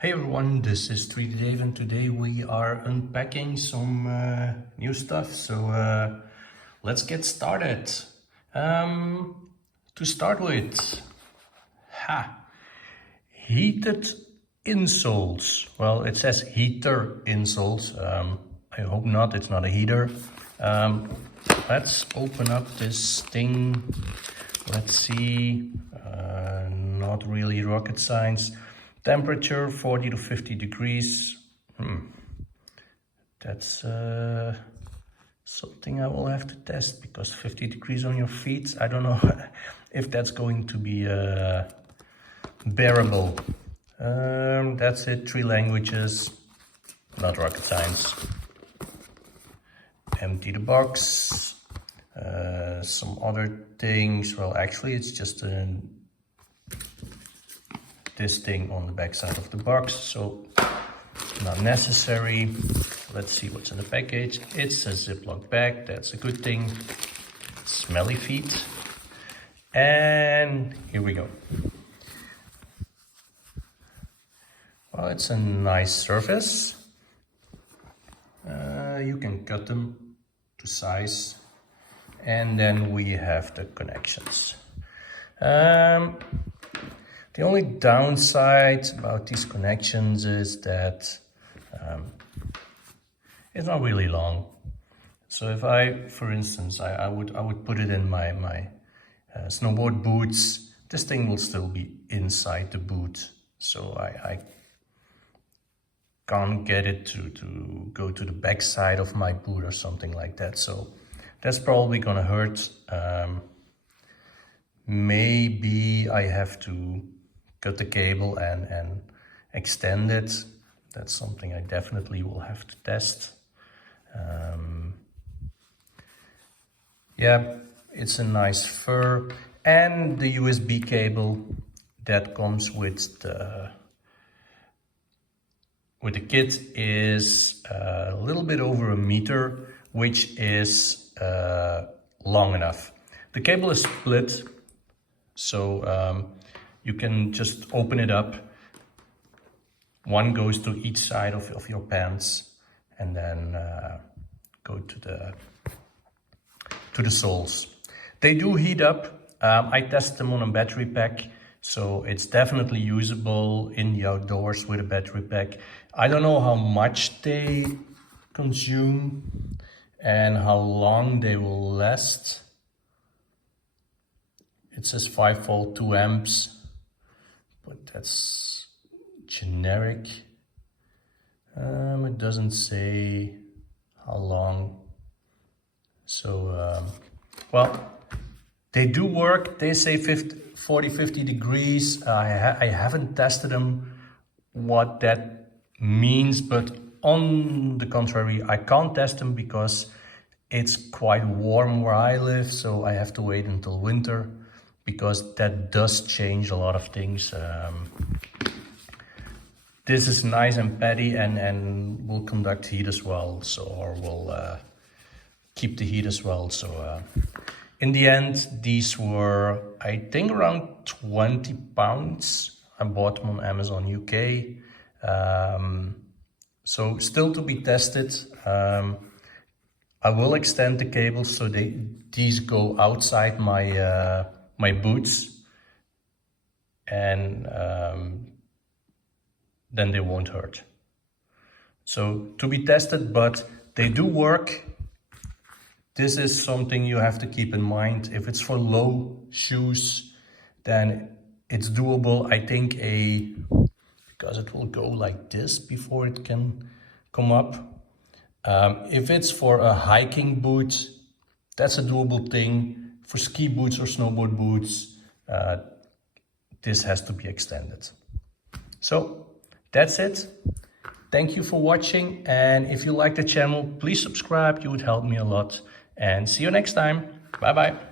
Hey everyone, this is 3D Dave and today we are unpacking some new stuff. So let's get started. To start with, heated insoles. Well, it says heater insoles. I hope not, it's not a heater. Let's open up this thing. Let's see, not really rocket science. Temperature 40 to 50 degrees. That's something I will have to test, because 50 degrees on your feet, I don't know if that's going to be bearable. That's it, 3 languages, not rocket science. Empty the box. Some other things, well actually it's just this thing on the back side of the box, so not necessary. Let's see what's in the package. It's a Ziploc bag, that's a good thing. Smelly feet. And here we go. Well, it's a nice surface. You can cut them to size. And then we have the connections. The only downside about these connections is that it's not really long. So if I, for instance, I would put it in my snowboard boots, this thing will still be inside the boot. So I can't get it to go to the back side of my boot or something like that. So that's probably gonna hurt. Maybe I have to cut the cable and extend it. That's something I definitely will have to test. Yeah, it's a nice fur, and the USB cable that comes with the kit is a little bit over 1 meter, which is long enough. The cable is split, so you can just open it up. One goes to each side of your pants, and then go to the soles. They do heat up. I test them on a battery pack, so it's definitely usable in the outdoors with a battery pack. I don't know how much they consume and how long they will last. It says 5-volt, 2 amps, but that's generic. It doesn't say how long. So, well, they do work. They say 40, 50 degrees. I haven't tested them, what that means, but on the contrary, I can't test them because it's quite warm where I live, so I have to wait until winter, because that does change a lot of things. This is nice and patty and will conduct heat as well, so, or will keep the heat as well. So in the end, these were, I think, around 20 pounds. I bought them on Amazon UK. So still to be tested. I will extend the cables so these go outside my my boots, and then they won't hurt. So to be tested, but they do work. This is something you have to keep in mind. If it's for low shoes, then it's doable. I think because it will go like this before it can come up. If it's for a hiking boot, that's a doable thing. For ski boots or snowboard boots, this has to be extended. So that's it. Thank you for watching, and if you like the channel, please subscribe. You would help me a lot, and see you next time. Bye bye.